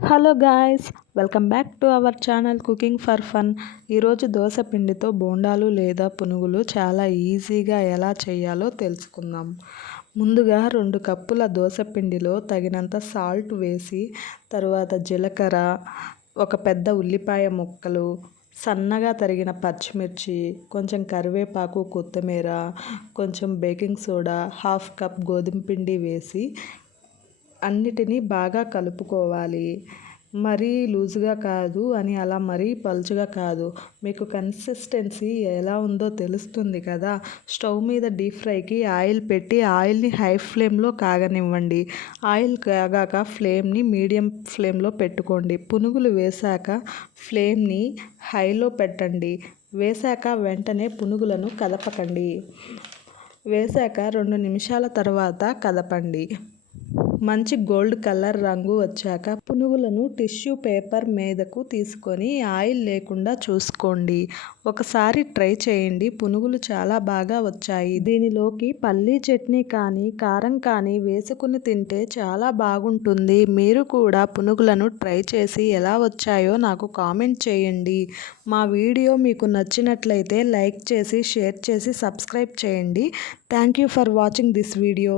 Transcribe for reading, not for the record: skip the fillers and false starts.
Hello guys, welcome back to our channel cooking for fun. ఈరోజు దోశ పిండితో బోండాలు లేదా పునుగులు చాలా ఈజీగా ఎలా చేయాలో తెలుసుకుందాం. ముందుగా 2 కప్పుల దోశ పిండిలో తగినంత సాల్ట్ వేసి, తరువాత జీలకర్ర, ఒక పెద్ద ఉల్లిపాయ ముక్కలు, సన్నగా తరిగిన పచ్చిమిర్చి, కొంచెం కరివేపాకు, కొత్తిమీర, కొంచెం బేకింగ్ సోడా, హాఫ్ కప్ గోధుమ పిండి వేసి అన్నిటినీ బాగా కలుపుకోవాలి. మరీ లూజుగా కాదు అని అలా మరీ పలుచగా కాదు. మీకు కన్సిస్టెన్సీ ఎలా ఉందో తెలుస్తుంది కదా. స్టవ్ మీద డీప్ ఫ్రైకి ఆయిల్ పెట్టి ఆయిల్ని హై ఫ్లేమ్లో కాగనివ్వండి. ఆయిల్ కాగాక ఫ్లేమ్ని మీడియం ఫ్లేమ్లో పెట్టుకోండి. పునుగులు వేశాక ఫ్లేమ్ని హైలో పెట్టండి. వేశాక వెంటనే పునుగులను కదపకండి. వేశాక 2 నిమిషాల తర్వాత కదపండి. మంచి గోల్డ్ కలర్ రంగు వచ్చాక పునుగులను టిష్యూ పేపర్ మీదకు తీసుకొని ఆయిల్ లేకుండా చూసుకోండి. ఒకసారి ట్రై చేయండి. పునుగులు చాలా బాగా వచ్చాయి. దీనిలోకి పల్లీ చట్నీ కానీ కారం కానీ వేసుకుని తింటే చాలా బాగుంటుంది. మీరు కూడా పునుగులను ట్రై చేసి ఎలా వచ్చాయో నాకు కామెంట్ చేయండి. మా వీడియో మీకు నచ్చినట్లయితే లైక్ చేసి, షేర్ చేసి, సబ్స్క్రైబ్ చేయండి. Thank you for watching this video.